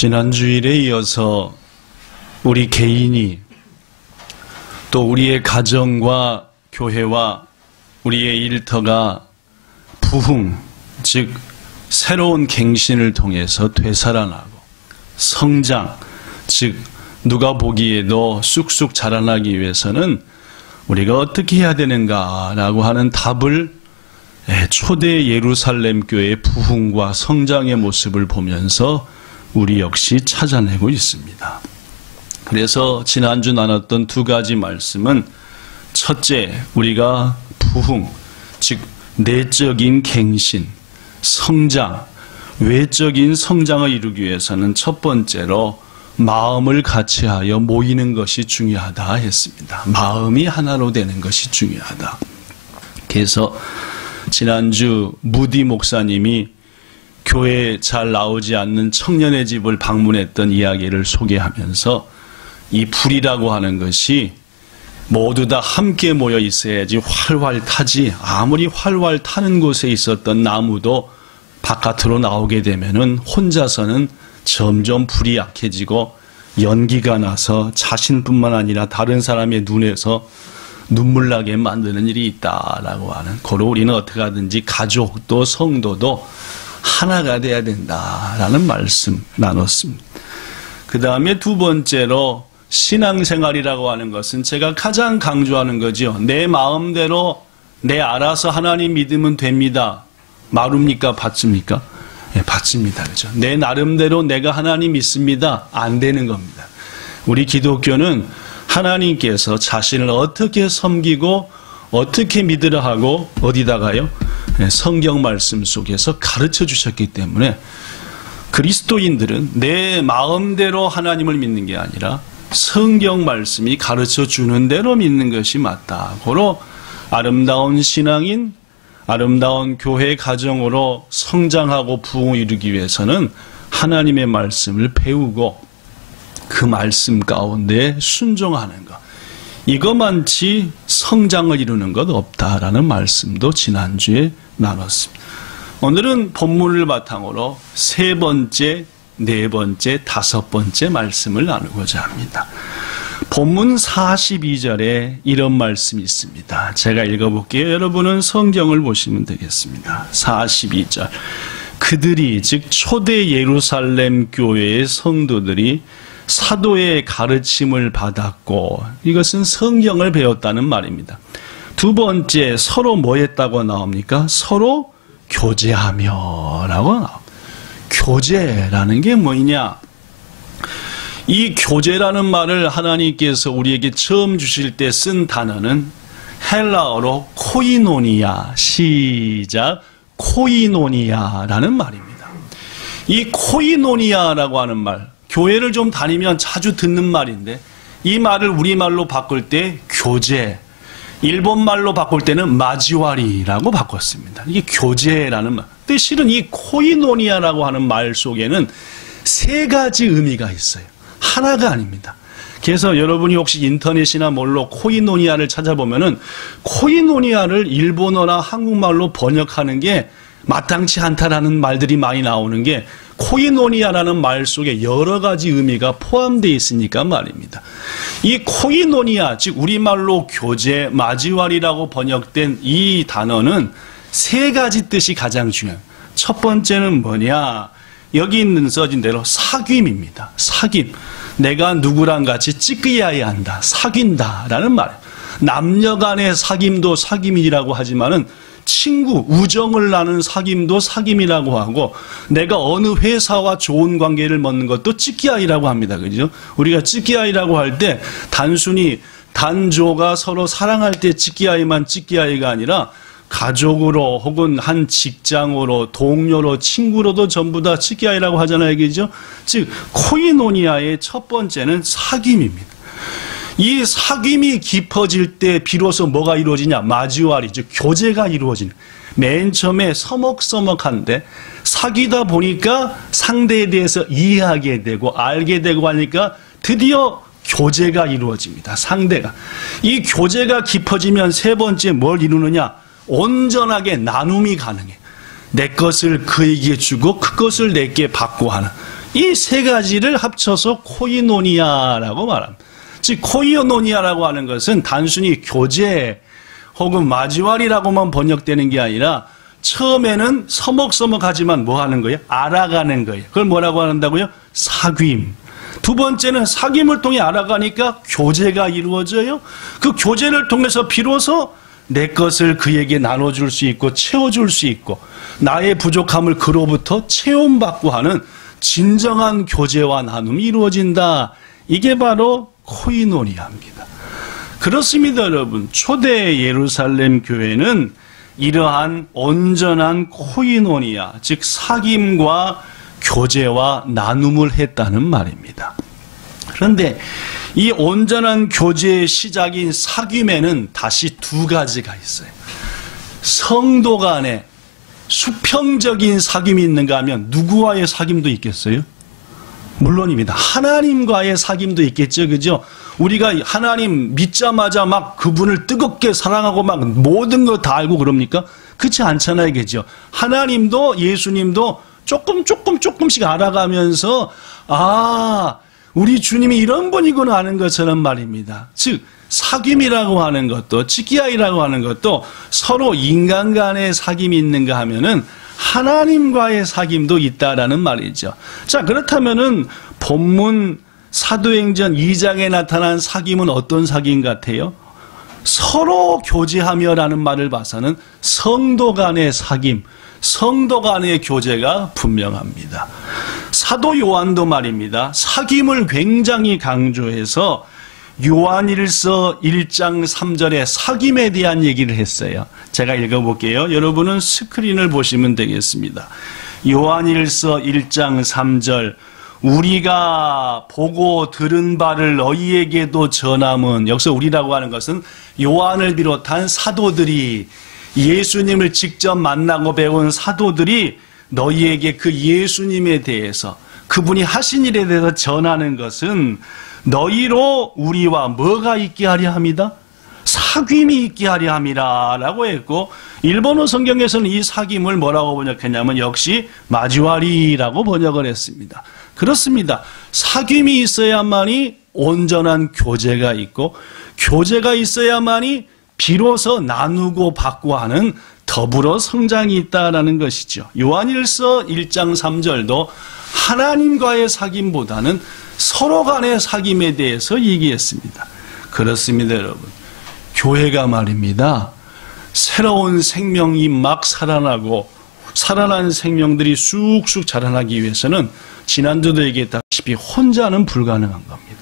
지난 주일에 이어서 우리 개인이 또 우리의 가정과 교회와 우리의 일터가 부흥, 즉 새로운 갱신을 통해서 되살아나고 성장, 즉 누가 보기에도 쑥쑥 자라나기 위해서는 우리가 어떻게 해야 되는가라고 하는 답을 초대 예루살렘 교회의 부흥과 성장의 모습을 보면서 우리 역시 찾아내고 있습니다. 그래서 지난주 나눴던 두 가지 말씀은 첫째, 우리가 부흥, 즉 내적인 갱신, 성장, 외적인 성장을 이루기 위해서는 첫 번째로 마음을 같이하여 모이는 것이 중요하다 했습니다. 마음이 하나로 되는 것이 중요하다. 그래서 지난주 무디 목사님이 교회에 잘 나오지 않는 청년의 집을 방문했던 이야기를 소개하면서 이 불이라고 하는 것이 모두 다 함께 모여 있어야지 활활 타지, 아무리 활활 타는 곳에 있었던 나무도 바깥으로 나오게 되면은 혼자서는 점점 불이 약해지고 연기가 나서 자신뿐만 아니라 다른 사람의 눈에서 눈물 나게 만드는 일이 있다라고 하는, 그로 우리는 어떻게 하든지 가족도 성도도 하나가 돼야 된다라는 말씀 나눴습니다. 그 다음에 두 번째로 신앙생활이라고 하는 것은 제가 가장 강조하는 거죠. 내 마음대로 내 알아서 하나님 믿으면 됩니다. 마루입니까? 받습니까? 네, 받습니다. 그렇죠? 내 나름대로 내가 하나님 믿습니다. 안 되는 겁니다. 우리 기독교는 하나님께서 자신을 어떻게 섬기고 어떻게 믿으라 하고 어디다가요? 네, 성경 말씀 속에서 가르쳐 주셨기 때문에 그리스도인들은 내 마음대로 하나님을 믿는 게 아니라 성경 말씀이 가르쳐 주는 대로 믿는 것이 맞다. 고로 아름다운 신앙인, 아름다운 교회 가정으로 성장하고 부흥을 이루기 위해서는 하나님의 말씀을 배우고 그 말씀 가운데 순종하는 것, 이것만치 성장을 이루는 것 없다라는 말씀도 지난주에 나눴습니다. 오늘은 본문을 바탕으로 세 번째, 네 번째, 다섯 번째 말씀을 나누고자 합니다. 본문 42절에 이런 말씀이 있습니다. 제가 읽어볼게요. 여러분은 성경을 보시면 되겠습니다. 42절. 그들이, 즉 초대 예루살렘 교회의 성도들이 사도의 가르침을 받았고, 이것은 성경을 배웠다는 말입니다. 두 번째, 서로 뭐 했다고 나옵니까? 서로 교제하며 라고 나옵니다. 교제라는 게 뭐냐? 이 교제라는 말을 하나님께서 우리에게 처음 주실 때 쓴 단어는 헬라어로 코이노니아, 시작, 코이노니아라는 말입니다. 이 코이노니아라고 하는 말, 교회를 좀 다니면 자주 듣는 말인데 이 말을 우리말로 바꿀 때 교제, 일본말로 바꿀 때는 마지와리라고 바꿨습니다. 이게 교제라는 말. 근데 실은 이 코이노니아라고 하는 말 속에는 세 가지 의미가 있어요. 하나가 아닙니다. 그래서 여러분이 혹시 인터넷이나 뭘로 코이노니아를 찾아보면은 코이노니아를 일본어나 한국말로 번역하는 게 마땅치 않다라는 말들이 많이 나오는 게 코이노니아라는 말 속에 여러 가지 의미가 포함되어 있으니까 말입니다. 이 코이노니아, 즉 우리말로 교제, 마지왈이라고 번역된 이 단어는 세 가지 뜻이 가장 중요해요. 첫 번째는 뭐냐? 여기 있는 써진 대로 사귐입니다. 사귐. 내가 누구랑 같이 찌끄야야 한다. 사귄다라는 말이에요. 남녀 간의 사귐도 사귐이라고 하지만은 친구, 우정을 나눈 사귐도 사귐이라고 하고, 내가 어느 회사와 좋은 관계를 맺는 것도 찌끼아이라고 합니다. 그죠? 우리가 찌끼아이라고 할 때 단순히 단조가 서로 사랑할 때 찌끼아이만 찌끼아이가 아니라 가족으로 혹은 한 직장으로, 동료로, 친구로도 전부 다 찌끼아이라고 하잖아요. 그죠? 즉, 코이노니아의 첫 번째는 사귐입니다. 이 사귐이 깊어질 때 비로소 뭐가 이루어지냐? 마지와리, 즉 교제가 이루어지는. 맨 처음에 서먹서먹한데 사귀다 보니까 상대에 대해서 이해하게 되고 알게 되고 하니까 드디어 교제가 이루어집니다. 상대가. 이 교제가 깊어지면 세 번째 뭘 이루느냐? 온전하게 나눔이 가능해. 내 것을 그에게 주고 그 것을 내게 받고 하는. 이 세 가지를 합쳐서 코이노니아라고 말합니다. 즉 코이노니아라고 하는 것은 단순히 교제 혹은 마지왈이라고만 번역되는 게 아니라 처음에는 서먹서먹하지만 뭐 하는 거예요? 알아가는 거예요. 그걸 뭐라고 한다고요? 사귐. 두 번째는 사귐을 통해 알아가니까 교제가 이루어져요. 그 교제를 통해서 비로소 내 것을 그에게 나눠줄 수 있고 채워줄 수 있고 나의 부족함을 그로부터 체험받고 하는 진정한 교제와 나눔이 이루어진다. 이게 바로 코이노니아입니다. 그렇습니다, 여러분. 초대 예루살렘 교회는 이러한 온전한 코이노니아, 즉 사귐과 교제와 나눔을 했다는 말입니다. 그런데 이 온전한 교제의 시작인 사귐에는 다시 두 가지가 있어요. 성도 간에 수평적인 사귐이 있는가 하면 누구와의 사귐도 있겠어요? 물론입니다. 하나님과의 사귐도 있겠죠. 그죠? 우리가 하나님 믿자마자 막 그분을 뜨겁게 사랑하고 막 모든 거 다 알고 그럽니까? 그렇지 않잖아요. 그죠? 하나님도 예수님도 조금씩 알아가면서 우리 주님이 이런 분이구나 하는 것처럼 말입니다. 즉 사귐이라고 하는 것도 치키아이라고 하는 것도 서로 인간 간의 사귐이 있는가 하면은 하나님과의 사귐도 있다라는 말이죠. 자, 그렇다면은 본문 사도행전 2장에 나타난 사귐은 어떤 사귐 같아요? 서로 교제하며라는 말을 봐서는 성도 간의 사귐, 성도 간의 교제가 분명합니다. 사도 요한도 말입니다. 사귐을 굉장히 강조해서 요한일서 1장 3절에 사귐에 대한 얘기를 했어요. 제가 읽어볼게요. 여러분은 스크린을 보시면 되겠습니다. 요한일서 1장 3절 우리가 보고 들은 바를 너희에게도 전함은, 여기서 우리라고 하는 것은 요한을 비롯한 사도들이, 예수님을 직접 만나고 배운 사도들이 너희에게 그 예수님에 대해서, 그분이 하신 일에 대해서 전하는 것은 너희로 우리와 뭐가 있게 하려 합니다? 사귐이 있게 하려 함이라 라고 했고, 일본어 성경에서는 이 사귐을 뭐라고 번역했냐면 역시 마지와리라고 번역을 했습니다. 그렇습니다. 사귐이 있어야만이 온전한 교제가 있고, 교제가 있어야만이 비로소 나누고 받고 하는 더불어 성장이 있다라는 것이죠. 요한일서 1장 3절도 하나님과의 사귐보다는 서로 간의 사귐에 대해서 얘기했습니다. 그렇습니다, 여러분. 교회가 말입니다. 새로운 생명이 막 살아나고 살아난 생명들이 쑥쑥 자라나기 위해서는 지난주도 얘기했다시피 혼자는 불가능한 겁니다.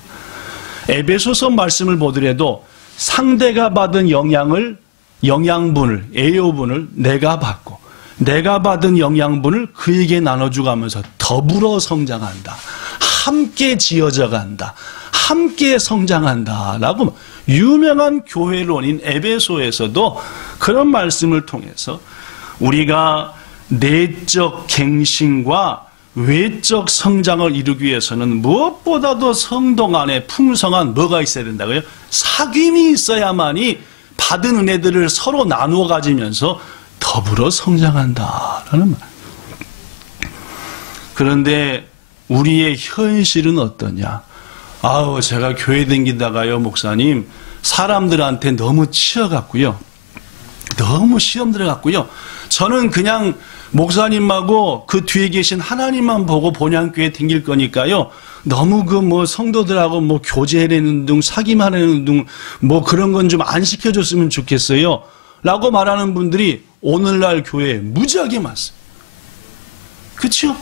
에베소서 말씀을 보더라도 상대가 받은 영양분을,栄養분을 내가 받고 내가 받은 영양분을 그에게 나눠주고 하면서 더불어 성장한다. 함께 지어져 간다. 함께 성장한다. 라고 유명한 교회론인 에베소에서도 그런 말씀을 통해서 우리가 내적 갱신과 외적 성장을 이루기 위해서는 무엇보다도 성도 안에 풍성한 뭐가 있어야 된다고요? 사귐이 있어야만이 받은 은혜들을 서로 나누어 가지면서 더불어 성장한다라는 말. 그런데 우리의 현실은 어떠냐? 제가 교회 다니다가요, 목사님, 사람들한테 너무 치여갔고요. 너무 시험 들어갔고요. 저는 그냥 목사님하고 그 뒤에 계신 하나님만 보고 본향교회 다닐 거니까요. 너무 성도들하고 교제하는 등 사귐하는 등 그런 건 좀 안 시켜줬으면 좋겠어요. 라고 말하는 분들이 오늘날 교회에 무지하게 많습니다. 그렇죠?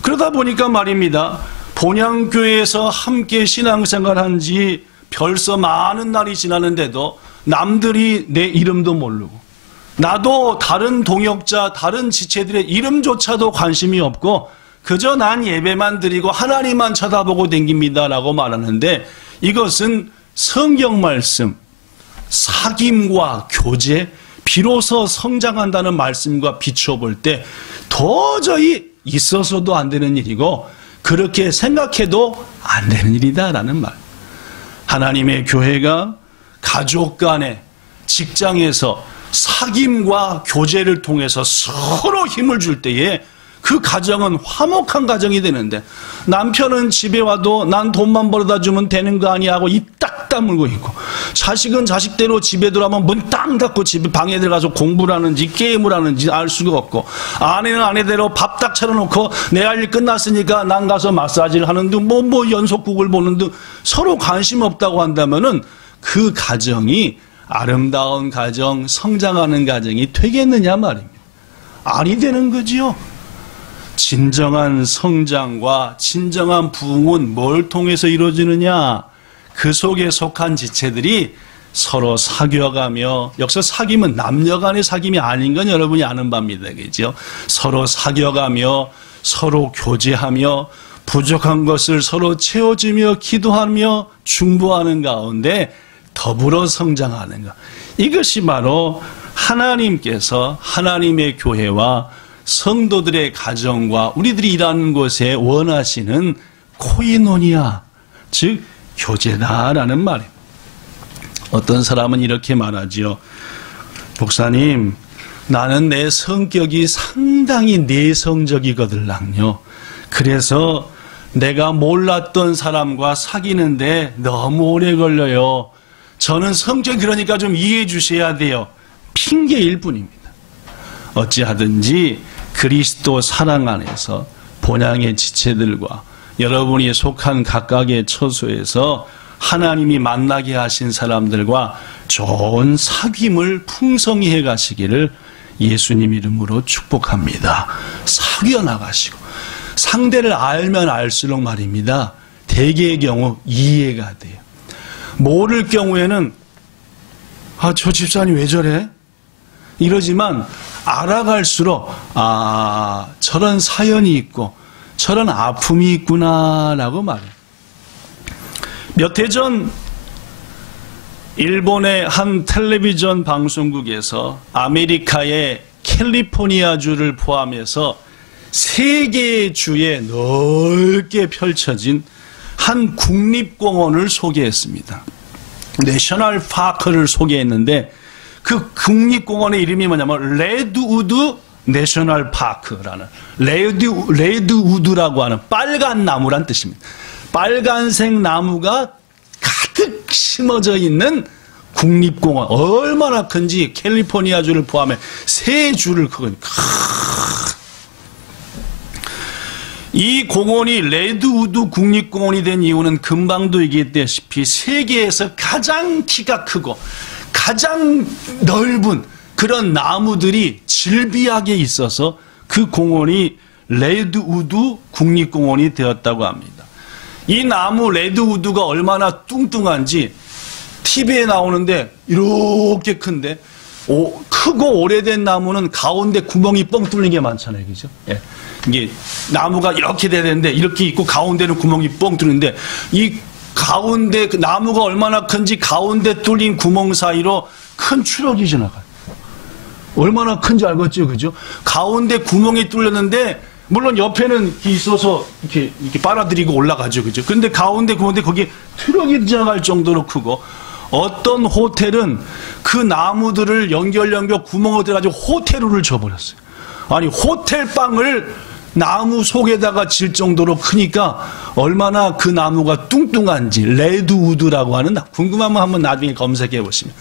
그러다 보니까 말입니다. 본향교회에서 함께 신앙생활한 지 벌써 많은 날이 지났는데도 남들이 내 이름도 모르고 나도 다른 동역자, 다른 지체들의 이름조차도 관심이 없고 그저 난 예배만 드리고 하나님만 쳐다보고 댕깁니다 라고 말하는데, 이것은 성경 말씀, 사귐과 교제, 비로소 성장한다는 말씀과 비춰볼 때 도저히 있어서도 안 되는 일이고 그렇게 생각해도 안 되는 일이다라는 말. 하나님의 교회가 가족 간에, 직장에서 사귐과 교제를 통해서 서로 힘을 줄 때에 그 가정은 화목한 가정이 되는데, 남편은 집에 와도 난 돈만 벌어다 주면 되는 거 아니야 하고 입 딱 다물고 있고, 자식은 자식대로 집에 들어가면 문 딱 닫고 집에 방에 들어가서 공부를 하는지 게임을 하는지 알 수가 없고, 아내는 아내대로 밥 딱 차려놓고 내 할 일 끝났으니까 난 가서 마사지를 하는 등 뭐 연속극을 보는 등 서로 관심 없다고 한다면은 그 가정이 아름다운 가정, 성장하는 가정이 되겠느냐 말입니다. 아니 되는 거지요. 진정한 성장과 진정한 부흥은 뭘 통해서 이루어지느냐? 그 속에 속한 지체들이 서로 사귀어가며, 여기서 사귐은 남녀 간의 사귐이 아닌 건 여러분이 아는 바입니다. 그죠? 서로 사귀어가며 서로 교제하며 부족한 것을 서로 채워주며 기도하며 중보하는 가운데 더불어 성장하는 것. 이것이 바로 하나님께서 하나님의 교회와 성도들의 가정과 우리들이 일하는 곳에 원하시는 코이노니아, 즉 교제다라는 말이에요. 어떤 사람은 이렇게 말하지요. 목사님, 나는 내 성격이 상당히 내성적이거들랑요. 그래서 내가 몰랐던 사람과 사귀는데 너무 오래 걸려요. 저는 성격이 그러니까 좀 이해해 주셔야 돼요. 핑계일 뿐입니다. 어찌하든지 그리스도 사랑 안에서 본향의 지체들과 여러분이 속한 각각의 처소에서 하나님이 만나게 하신 사람들과 좋은 사귐을 풍성히 해 가시기를 예수님 이름으로 축복합니다. 사귀어 나가시고, 상대를 알면 알수록 말입니다, 대개의 경우 이해가 돼요. 모를 경우에는 저 집사님 왜 저래? 이러지만 알아갈수록 저런 사연이 있고 저런 아픔이 있구나라고 말해요. 몇 해 전 일본의 한 텔레비전 방송국에서 아메리카의 캘리포니아주를 포함해서 3개의 주에 넓게 펼쳐진 한 국립공원을 소개했습니다. 내셔널 파크를 소개했는데, 그 국립공원의 이름이 뭐냐면 레드우드 내셔널 파크라는, 레드우드라고 하는 빨간 나무란 뜻입니다. 빨간색 나무가 가득 심어져 있는 국립공원. 얼마나 큰지 캘리포니아주를 포함해 3주를 크거든요. 이 공원이 레드우드 국립공원이 된 이유는 금방도 얘기했다시피 세계에서 가장 키가 크고 가장 넓은 그런 나무들이 질비하게 있어서 그 공원이 레드우드 국립공원이 되었다고 합니다. 이 나무 레드우드가 얼마나 뚱뚱한지 TV에 나오는데 이렇게 큰데, 크고 오래된 나무는 가운데 구멍이 뻥 뚫린 게 많잖아요. 그죠? 예. 이게 나무가 이렇게 돼야 되는데 이렇게 있고 가운데는 구멍이 뻥 뚫리는데, 이 가운데 그 나무가 얼마나 큰지 가운데 뚫린 구멍 사이로 큰 트럭이 지나가요. 얼마나 큰지 알겠죠? 그죠? 가운데 구멍이 뚫렸는데, 물론 옆에는 있어서 이렇게 빨아들이고 올라가죠. 그죠? 근데 가운데 구멍인데 거기 트럭이 지나갈 정도로 크고, 어떤 호텔은 그 나무들을 연결 구멍을 들어가지고 호텔을 줘버렸어요. 아니, 호텔방을 나무 속에다가 질 정도로 크니까 얼마나 그 나무가 뚱뚱한지, 레드우드라고 하는, 궁금하면 한번 나중에 검색해 보시면.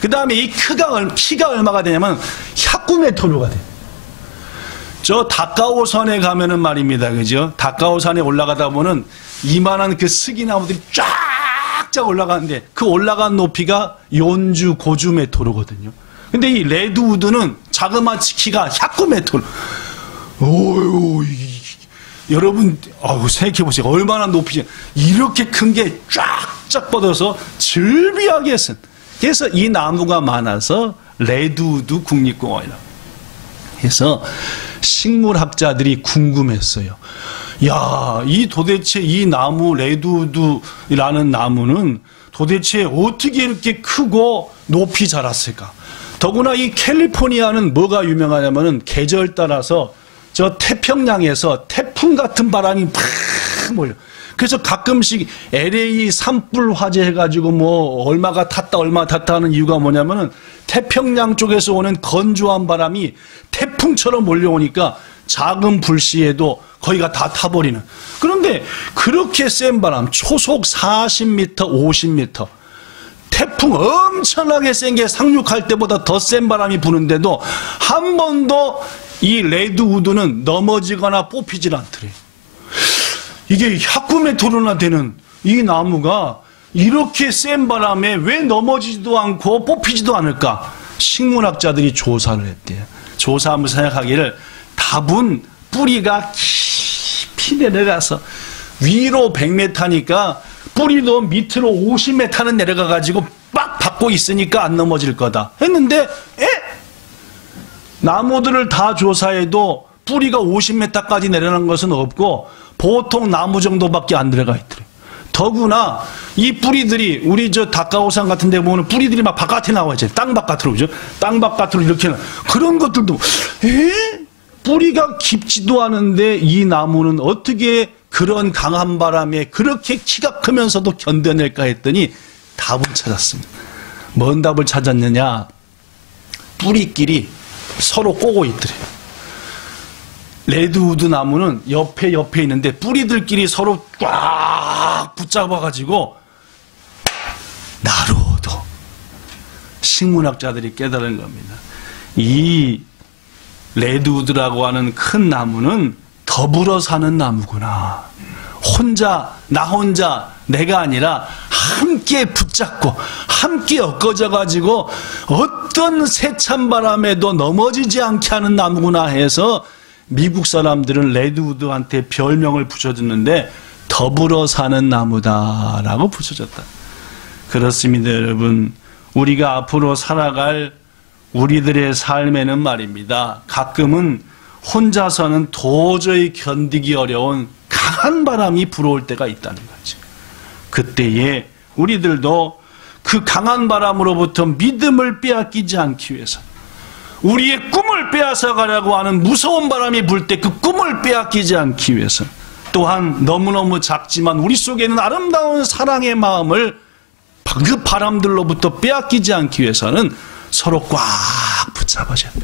그 다음에 이 키가 얼마가 되냐면 109m가 돼요. 저 다카오산에 가면은 말입니다. 그죠? 다카오산에 올라가다 보면 이만한 그 스기나무들이 쫙쫙 올라가는데, 그 올라간 높이가 연주 고주메토르거든요. 근데 이 레드우드는 자그마치 키가 109m. 여러분, 생각해보세요. 얼마나 높이지. 이렇게 큰 게 쫙쫙 뻗어서 즐비하게 쓴. 그래서 이 나무가 많아서 레드우드 국립공원이라고. 그래서 식물학자들이 궁금했어요. 도대체 이 나무, 레드우드라는 나무는 도대체 어떻게 이렇게 크고 높이 자랐을까? 더구나 이 캘리포니아는 뭐가 유명하냐면은 계절 따라서 저 태평양에서 태풍 같은 바람이 팍 몰려. 그래서 가끔씩 LA 산불 화재 해가지고 얼마가 탔다 얼마 탔다 하는 이유가 뭐냐면은 태평양 쪽에서 오는 건조한 바람이 태풍처럼 몰려오니까 작은 불씨에도 거기가 다 타버리는. 그런데 그렇게 센 바람, 초속 40m, 50m, 태풍 엄청나게 센 게 상륙할 때보다 더 센 바람이 부는데도 한 번도 이 레드우드는 넘어지거나 뽑히질 않더래요. 이게 샤크메토르나 되는 이 나무가 이렇게 센 바람에 왜 넘어지지도 않고 뽑히지도 않을까? 식물학자들이 조사를 했대요. 조사하면서 생각하기를 답은 뿌리가 깊이 내려가서 위로 100m니까 뿌리도 밑으로 50m는 내려가가지고 빡 받고 있으니까 안 넘어질 거다 했는데 나무들을 다 조사해도 뿌리가 50m까지 내려간 것은 없고 보통 나무 정도밖에 안 들어가 있더래요. 더구나 이 뿌리들이 우리 저 다카오산 같은 데 보면 뿌리들이 막 바깥에 나와 있잖아요. 땅 바깥으로, 그죠? 땅 바깥으로 이렇게 그런 것들도 뿌리가 깊지도 않은데 이 나무는 어떻게 그런 강한 바람에 그렇게 키가 크면서도 견뎌낼까 했더니 답을 찾았습니다. 뭔 답을 찾았느냐? 뿌리끼리 서로 꼬고 있더래요. 레드우드 나무는 옆에 있는데 뿌리들끼리 서로 꽉 붙잡아가지고 나로도 식문학자들이 깨달은 겁니다. 이 레드우드라고 하는 큰 나무는 더불어 사는 나무구나. 나 혼자 내가 아니라 함께 붙잡고 함께 엮어져가지고 어떤 세찬 바람에도 넘어지지 않게 하는 나무구나 해서 미국 사람들은 레드우드한테 별명을 붙여줬는데 더불어 사는 나무다라고 붙여줬다. 그렇습니다, 여러분. 우리가 앞으로 살아갈 우리들의 삶에는 말입니다. 가끔은 혼자서는 도저히 견디기 어려운 강한 바람이 불어올 때가 있다는 거죠. 그때에 우리들도 그 강한 바람으로부터 믿음을 빼앗기지 않기 위해서 우리의 꿈을 빼앗아가려고 하는 무서운 바람이 불 때 그 꿈을 빼앗기지 않기 위해서 또한 너무너무 작지만 우리 속에 있는 아름다운 사랑의 마음을 그 바람들로부터 빼앗기지 않기 위해서는 서로 꽉 붙잡아줘야 돼.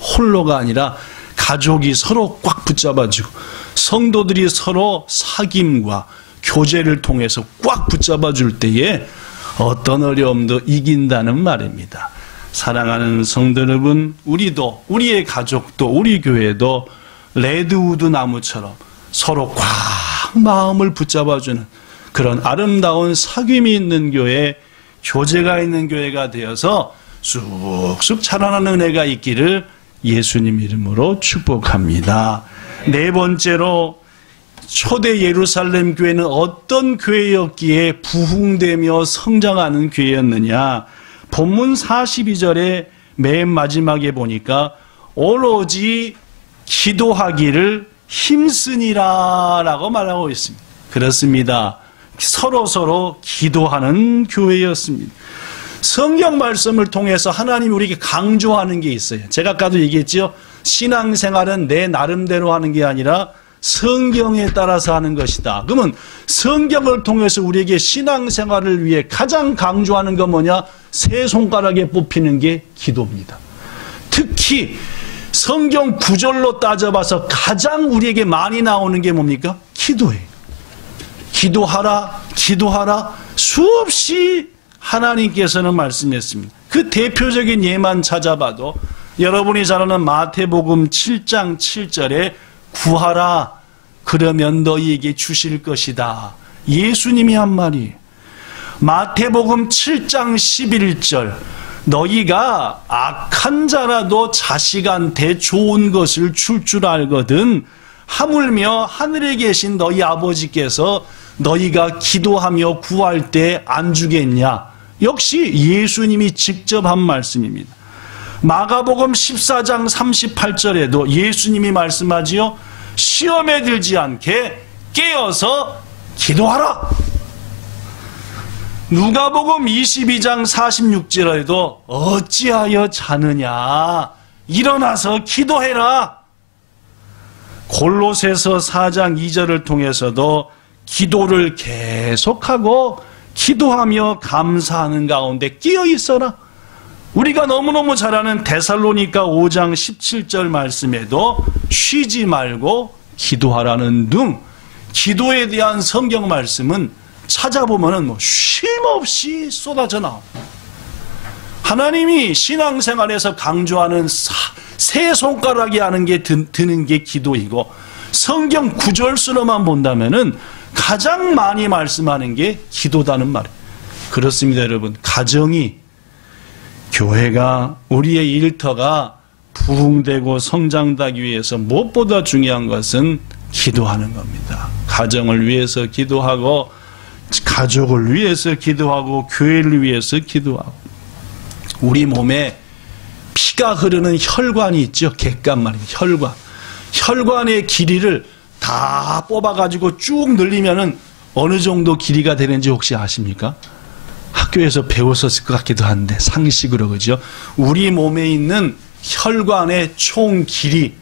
홀로가 아니라 가족이 서로 꽉 붙잡아주고 성도들이 서로 사귐과 교제를 통해서 꽉 붙잡아줄 때에 어떤 어려움도 이긴다는 말입니다. 사랑하는 성도 여러분, 우리도 우리의 가족도 우리 교회도 레드우드 나무처럼 서로 꽉 마음을 붙잡아주는 그런 아름다운 사귐이 있는 교회, 교제가 있는 교회가 되어서 쑥쑥 자라나는 은혜가 있기를 예수님 이름으로 축복합니다. 네 번째로 초대 예루살렘 교회는 어떤 교회였기에 부흥되며 성장하는 교회였느냐. 본문 42절의 맨 마지막에 보니까 오로지 기도하기를 힘쓰니라 라고 말하고 있습니다. 그렇습니다. 서로 기도하는 교회였습니다. 성경 말씀을 통해서 하나님이 우리에게 강조하는 게 있어요. 제가 아까도 얘기했죠. 신앙생활은 내 나름대로 하는 게 아니라 성경에 따라서 하는 것이다. 그러면 성경을 통해서 우리에게 신앙생활을 위해 가장 강조하는 건 뭐냐? 세 손가락에 뽑히는 게 기도입니다. 특히 성경 구절로 따져봐서 가장 우리에게 많이 나오는 게 뭡니까? 기도예요. 기도하라 수없이 하나님께서는 말씀했습니다. 그 대표적인 예만 찾아봐도 여러분이 잘 아는 마태복음 7장 7절에 구하라 그러면 너희에게 주실 것이다. 예수님이 한 말이에요. 마태복음 7장 11절 너희가 악한 자라도 자식한테 좋은 것을 줄 줄 알거든 하물며 하늘에 계신 너희 아버지께서 너희가 기도하며 구할 때 안 주겠냐. 역시 예수님이 직접 한 말씀입니다. 마가복음 14장 38절에도 예수님이 말씀하지요. 시험에 들지 않게 깨어서 기도하라. 누가복음 22장 46절에도 어찌하여 자느냐. 일어나서 기도해라. 골로새서 4장 2절을 통해서도 기도를 계속하고 기도하며 감사하는 가운데 끼어 있어라. 우리가 너무너무 잘 아는 데살로니가 5장 17절 말씀에도 쉬지 말고 기도하라는 등 기도에 대한 성경 말씀은 찾아보면은 뭐 쉼없이 쏟아져 나옵니다. 하나님이 신앙생활에서 강조하는 세 손가락이 하는 게 드는 게 기도이고, 성경 구절수로만 본다면은 가장 많이 말씀하는 게 기도다는 말이에요. 그렇습니다, 여러분. 가정이, 교회가, 우리의 일터가 부흥되고 성장하기 위해서 무엇보다 중요한 것은 기도하는 겁니다. 가정을 위해서 기도하고, 가족을 위해서 기도하고, 교회를 위해서 기도하고. 우리 몸에 피가 흐르는 혈관이 있죠. 객관 말이에요. 혈관. 혈관의 길이를 다 뽑아가지고 쭉 늘리면은 어느 정도 길이가 되는지 혹시 아십니까? 학교에서 배웠었을 것 같기도 한데, 상식으로, 그죠? 우리 몸에 있는 혈관의 총 길이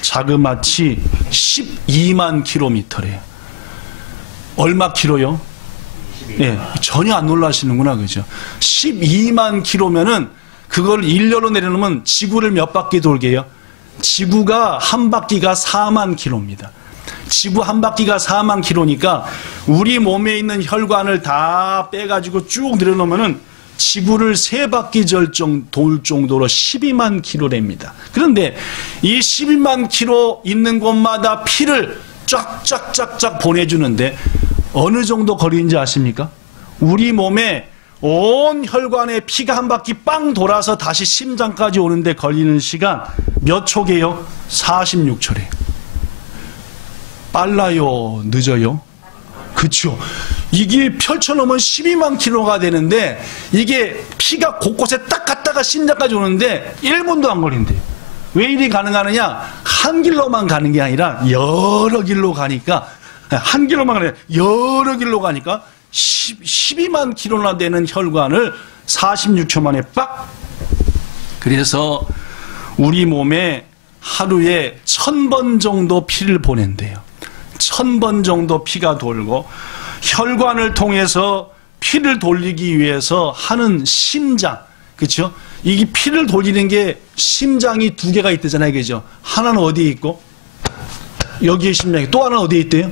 자그마치 12만 킬로미터래요. 얼마 킬로요? 예, 전혀 안 놀라시는구나, 그죠? 12만 킬로면은 그걸 일렬로 내려놓으면 지구를 몇 바퀴 돌게 해요? 지구가 한 바퀴가 4만 킬로입니다. 지구 한 바퀴가 4만 킬로니까 우리 몸에 있는 혈관을 다 빼가지고 쭉 내려놓으면은 지구를 3바퀴 돌 정도로 12만 킬로랍니다. 그런데 이 12만 킬로 있는 곳마다 피를 쫙쫙쫙쫙 보내주는데 어느 정도 거리인지 아십니까? 우리 몸에 온 혈관에 피가 한 바퀴 빵 돌아서 다시 심장까지 오는데 걸리는 시간 몇 초게요? 46초래요. 빨라요? 늦어요? 그렇죠. 이게 펼쳐놓으면 12만 킬로가 되는데 이게 피가 곳곳에 딱 갔다가 심장까지 오는데 1분도 안 걸린대요. 왜 일이 가능하느냐? 한 길로만 가는 게 아니라 여러 길로 가니까, 한 길로만 가는 게 아니라 여러 길로 가니까 12만 킬로나 되는 혈관을 46초 만에 빡! 그래서 우리 몸에 하루에 1000번 정도 피를 보낸대요. 1000번 정도 피가 돌고, 혈관을 통해서 피를 돌리기 위해서 하는 심장, 그렇죠? 이 피를 돌리는 게 심장이 2개가 있대잖아요, 그죠? 하나는 어디에 있고, 여기에 심장이, 또 하나는 어디에 있대요?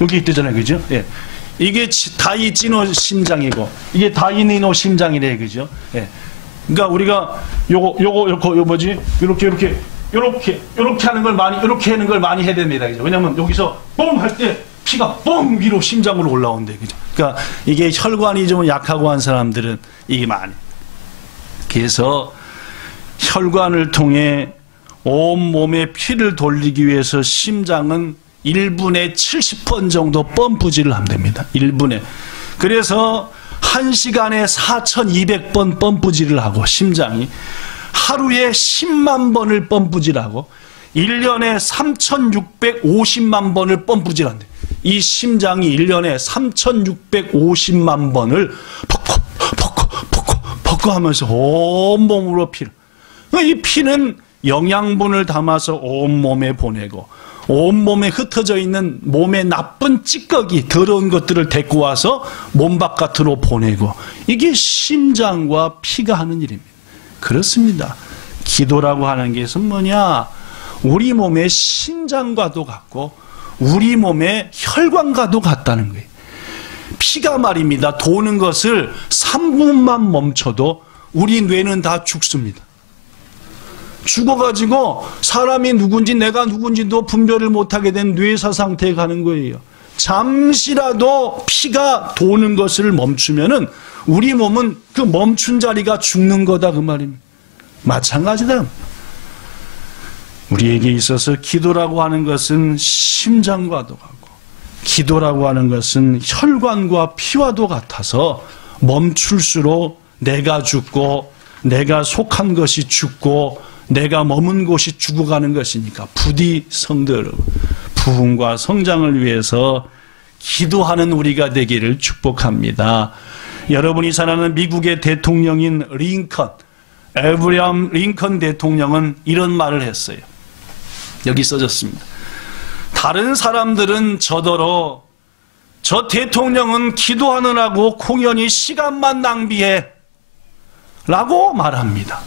여기 있대잖아요, 그죠? 예. 이게 다이지노 심장이고, 이게 다이니노 심장이래, 그죠? 예. 그러니까 우리가 요거 뭐지? 요렇게 하는 걸 많이 해야 됩니다, 그죠? 왜냐면 여기서 뽕 할 때 피가 뽕 위로 심장으로 올라온대, 그죠? 그러니까 이게 혈관이 좀 약하고 한 사람들은 이게 많이. 그래서 혈관을 통해 온 몸에 피를 돌리기 위해서 심장은 1분에 70번 정도 펌프질을 하면 됩니다. 1분에. 그래서 1시간에 4200번 펌프질을 하고, 심장이 하루에 10만 번을 펌프질하고 1년에 3650만 번을 펌프질한대. 이 심장이 1년에 3650만 번을 퍽퍽 하면서 온몸으로 피를. 이 피는 영양분을 담아서 온몸에 보내고, 온몸에 흩어져 있는 몸의 나쁜 찌꺼기, 더러운 것들을 데리고 와서 몸 바깥으로 보내고, 이게 심장과 피가 하는 일입니다. 그렇습니다. 기도라고 하는 것은 뭐냐? 우리 몸의 심장과도 같고 우리 몸의 혈관과도 같다는 거예요. 피가 말입니다. 도는 것을 3분만 멈춰도 우리 뇌는 다 죽습니다. 죽어가지고 사람이 누군지 내가 누군지도 분별을 못하게 된 뇌사 상태에 가는 거예요. 잠시라도 피가 도는 것을 멈추면은 우리 몸은 그 멈춘 자리가 죽는 거다, 그 말입니다. 마찬가지다. 우리에게 있어서 기도라고 하는 것은 심장과도 같고, 기도라고 하는 것은 혈관과 피와도 같아서 멈출수록 내가 죽고, 내가 속한 것이 죽고, 내가 머문 곳이 죽어가는 것이니까 부디 성도 여러분, 부흥과 성장을 위해서 기도하는 우리가 되기를 축복합니다. 여러분이 잘 아는 미국의 대통령인 에브리엄 링컨 대통령은 이런 말을 했어요. 여기 써졌습니다. 다른 사람들은 저더러 저 대통령은 기도하느라고 공연히 시간만 낭비해. 라고 말합니다.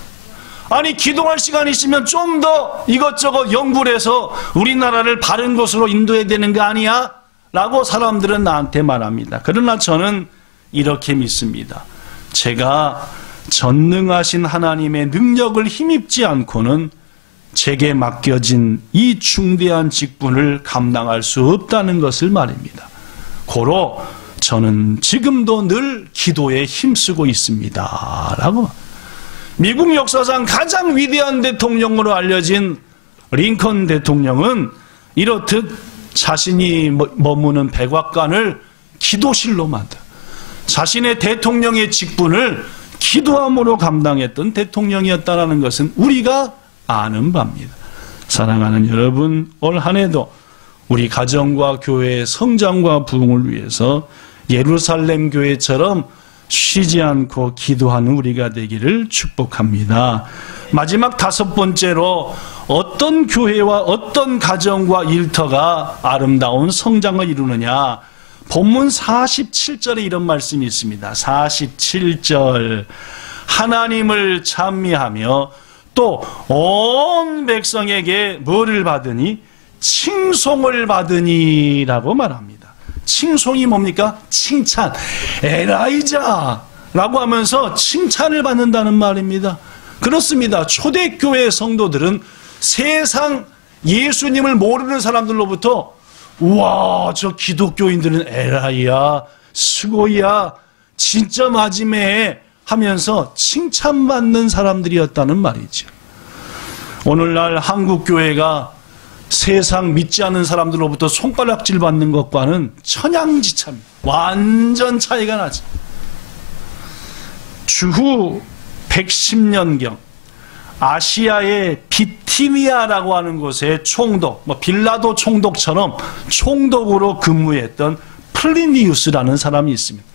아니, 기도할 시간이 있으면 좀 더 이것저것 연구를 해서 우리나라를 바른 곳으로 인도해야 되는 거 아니야? 라고 사람들은 나한테 말합니다. 그러나 저는 이렇게 믿습니다. 제가 전능하신 하나님의 능력을 힘입지 않고는 제게 맡겨진 이 중대한 직분을 감당할 수 없다는 것을 말입니다. 고로 저는 지금도 늘 기도에 힘쓰고 있습니다. 라고. 미국 역사상 가장 위대한 대통령으로 알려진 링컨 대통령은 이렇듯 자신이 머무는 백악관을 기도실로 만들어 자신의 대통령의 직분을 기도함으로 감당했던 대통령이었다는 것은 우리가 아는 바입니다. 사랑하는 여러분, 올 한 해도 우리 가정과 교회의 성장과 부흥을 위해서 예루살렘 교회처럼 쉬지 않고 기도하는 우리가 되기를 축복합니다. 마지막 5번째로 어떤 교회와 어떤 가정과 일터가 아름다운 성장을 이루느냐. 본문 47절에 이런 말씀이 있습니다. 47절. 하나님을 찬미하며 또 온 백성에게 뭐를 받으니? 칭송을 받으니라고 말합니다. 칭송이 뭡니까? 칭찬. 엘라이자라고 하면서 칭찬을 받는다는 말입니다. 그렇습니다. 초대교회 성도들은 세상 예수님을 모르는 사람들로부터 우와, 저 기독교인들은 엘라이야, 스고이야, 진짜 마지막에 하면서 칭찬받는 사람들이었다는 말이죠. 오늘날 한국교회가 세상 믿지 않는 사람들로부터 손가락질 받는 것과는 천양지차입니다. 완전 차이가 나죠. 주후 110년경 아시아의 비티니아라고 하는 곳에 총독, 빌라도 총독처럼 총독으로 근무했던 플리니우스라는 사람이 있습니다.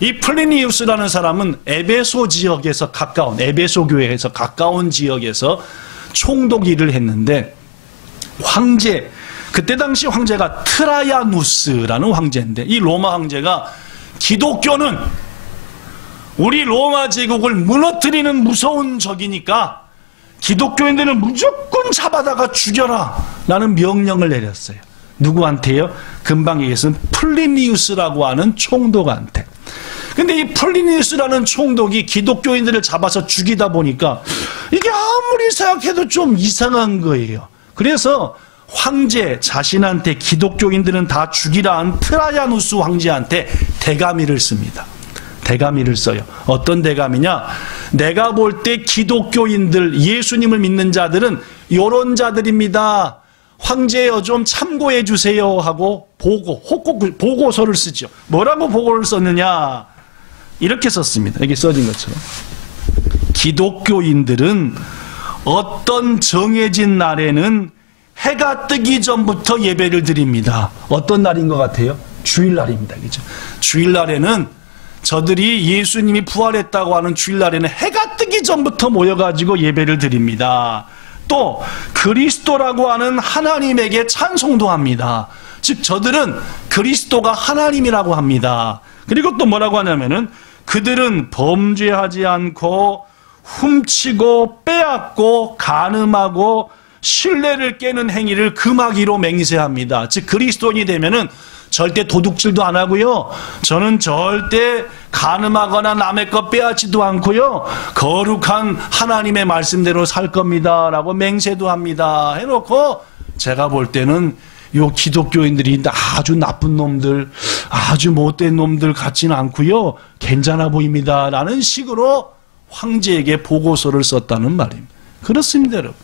이 플리니우스라는 사람은 에베소 지역에서 가까운, 에베소 교회에서 가까운 지역에서 총독 일을 했는데, 황제, 그때 당시 황제가 트라야누스라는 황제인데, 이 로마 황제가 기독교는 우리 로마 제국을 무너뜨리는 무서운 적이니까 기독교인들은 무조건 잡아다가 죽여라 라는 명령을 내렸어요. 누구한테요? 금방 얘기했던 플리니우스라고 하는 총독한테. 근데 이 플리니우스라는 총독이 기독교인들을 잡아서 죽이다 보니까 이게 아무리 생각해도 좀 이상한 거예요. 그래서 황제 자신한테 기독교인들은 다 죽이라 한 트라야누스 황제한테 대감의를 씁니다. 대감의를 써요. 어떤 대감이냐? 내가 볼 때 기독교인들, 예수님을 믿는 자들은 요런 자들입니다. 황제여 좀 참고해 주세요 하고 보고서를 쓰죠. 뭐라고 보고를 썼느냐? 이렇게 썼습니다. 여기 써진 것처럼. 기독교인들은 어떤 정해진 날에는 해가 뜨기 전부터 예배를 드립니다. 어떤 날인 것 같아요? 주일날입니다. 그죠? 주일날에는 저들이 예수님이 부활했다고 하는 주일날에는 해가 뜨기 전부터 모여가지고 예배를 드립니다. 또 그리스도라고 하는 하나님에게 찬송도 합니다. 즉 저들은 그리스도가 하나님이라고 합니다. 그리고 또 뭐라고 하냐면은 그들은 범죄하지 않고 훔치고 빼앗고 간음하고 신뢰를 깨는 행위를 금하기로 맹세합니다. 즉 그리스도인이 되면은 절대 도둑질도 안 하고요. 저는 절대 간음하거나 남의 것 빼앗지도 않고요. 거룩한 하나님의 말씀대로 살 겁니다. 라고 맹세도 합니다. 해놓고 제가 볼 때는 요 기독교인들이 아주 나쁜 놈들, 아주 못된 놈들 같지는 않고요. 괜찮아 보입니다. 라는 식으로 황제에게 보고서를 썼다는 말입니다. 그렇습니다, 여러분.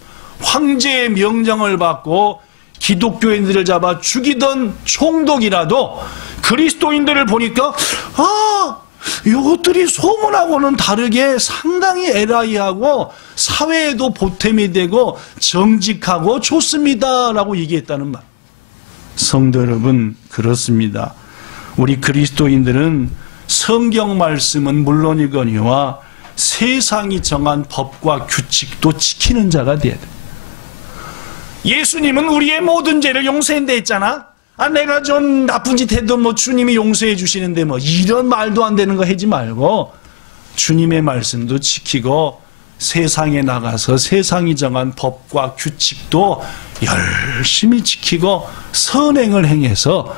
황제의 명령을 받고 기독교인들을 잡아 죽이던 총독이라도 그리스도인들을 보니까 이것들이 소문하고는 다르게 상당히 에라이하고 사회에도 보탬이 되고 정직하고 좋습니다 라고 얘기했다는 말. 성도 여러분, 그렇습니다. 우리 그리스도인들은 성경 말씀은 물론이거니와 세상이 정한 법과 규칙도 지키는 자가 돼야 돼. 예수님은 우리의 모든 죄를 용서한다 했잖아. 내가 좀 나쁜 짓 해도 주님이 용서해 주시는데 이런 말도 안 되는 거 하지 말고 주님의 말씀도 지키고 세상에 나가서 세상이 정한 법과 규칙도 열심히 지키고 선행을 행해서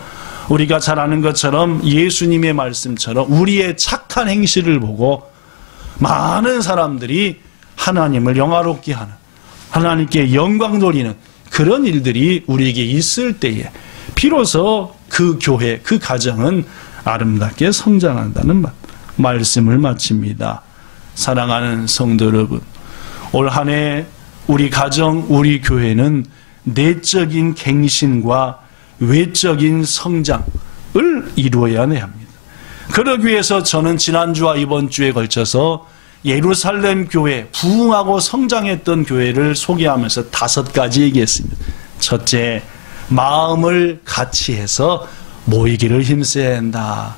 우리가 잘 아는 것처럼 예수님의 말씀처럼 우리의 착한 행실을 보고 많은 사람들이 하나님을 영화롭게 하는, 하나님께 영광 돌리는 그런 일들이 우리에게 있을 때에 비로소 그 교회, 그 가정은 아름답게 성장한다는 말씀을 마칩니다. 사랑하는 성도 여러분, 올 한 해 우리 가정, 우리 교회는 내적인 갱신과 외적인 성장을 이루어야 합니다. 그러기 위해서 저는 지난주와 이번 주에 걸쳐서 예루살렘 교회, 부흥하고 성장했던 교회를 소개하면서 5가지 얘기했습니다. 첫째, 마음을 같이 해서 모이기를 힘써야 한다.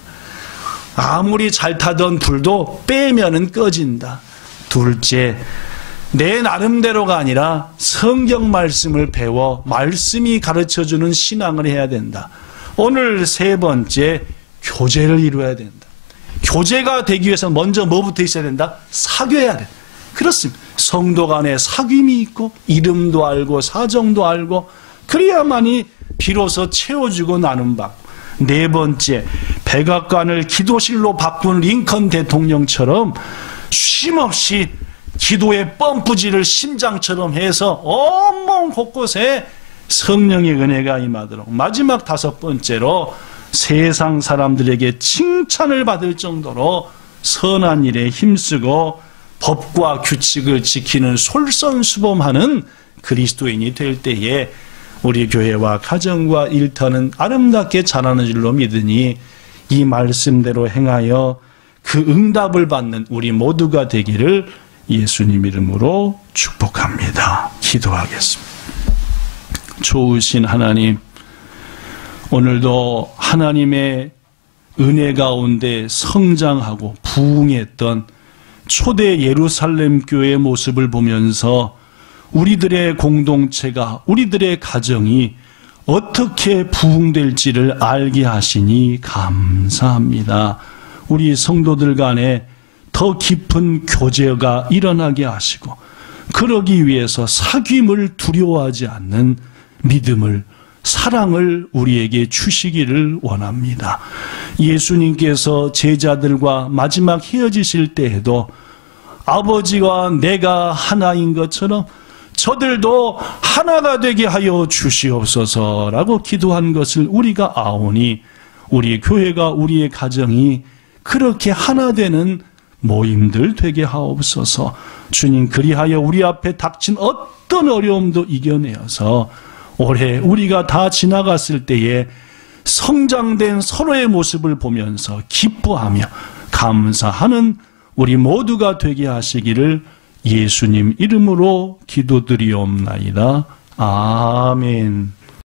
아무리 잘 타던 불도 빼면은 꺼진다. 둘째, 내 나름대로가 아니라 성경 말씀을 배워 말씀이 가르쳐주는 신앙을 해야 된다. 오늘 세 번째, 교제를 이루어야 된다. 교제가 되기 위해서 먼저 뭐부터 있어야 된다? 사귀어야 된다. 그렇습니다. 성도 간에 사귐이 있고 이름도 알고 사정도 알고 그래야만이 비로소 채워주고 나눔받고. 네 번째, 백악관을 기도실로 바꾼 링컨 대통령처럼 쉼없이 기도의 펌프질을 심장처럼 해서 온몸 곳곳에 성령의 은혜가 임하도록. 마지막 5번째로 세상 사람들에게 칭찬을 받을 정도로 선한 일에 힘쓰고 법과 규칙을 지키는 솔선수범하는 그리스도인이 될 때에 우리 교회와 가정과 일터는 아름답게 자라는 줄로 믿으니 이 말씀대로 행하여 그 응답을 받는 우리 모두가 되기를 예수님 이름으로 축복합니다. 기도하겠습니다. 좋으신 하나님, 오늘도 하나님의 은혜 가운데 성장하고 부흥했던 초대 예루살렘 교회의 모습을 보면서 우리들의 공동체가, 우리들의 가정이 어떻게 부흥될지를 알게 하시니 감사합니다. 우리 성도들 간에 더 깊은 교제가 일어나게 하시고 그러기 위해서 사귐을 두려워하지 않는 믿음을, 사랑을 우리에게 주시기를 원합니다. 예수님께서 제자들과 마지막 헤어지실 때에도 아버지와 내가 하나인 것처럼 저들도 하나가 되게 하여 주시옵소서라고 기도한 것을 우리가 아오니 우리 교회가, 우리의 가정이 그렇게 하나 되는 모임들 되게 하옵소서. 주님, 그리하여 우리 앞에 닥친 어떤 어려움도 이겨내어서 올해 우리가 다 지나갔을 때에 성장된 서로의 모습을 보면서 기뻐하며 감사하는 우리 모두가 되게 하시기를 예수님 이름으로 기도드리옵나이다. 아멘.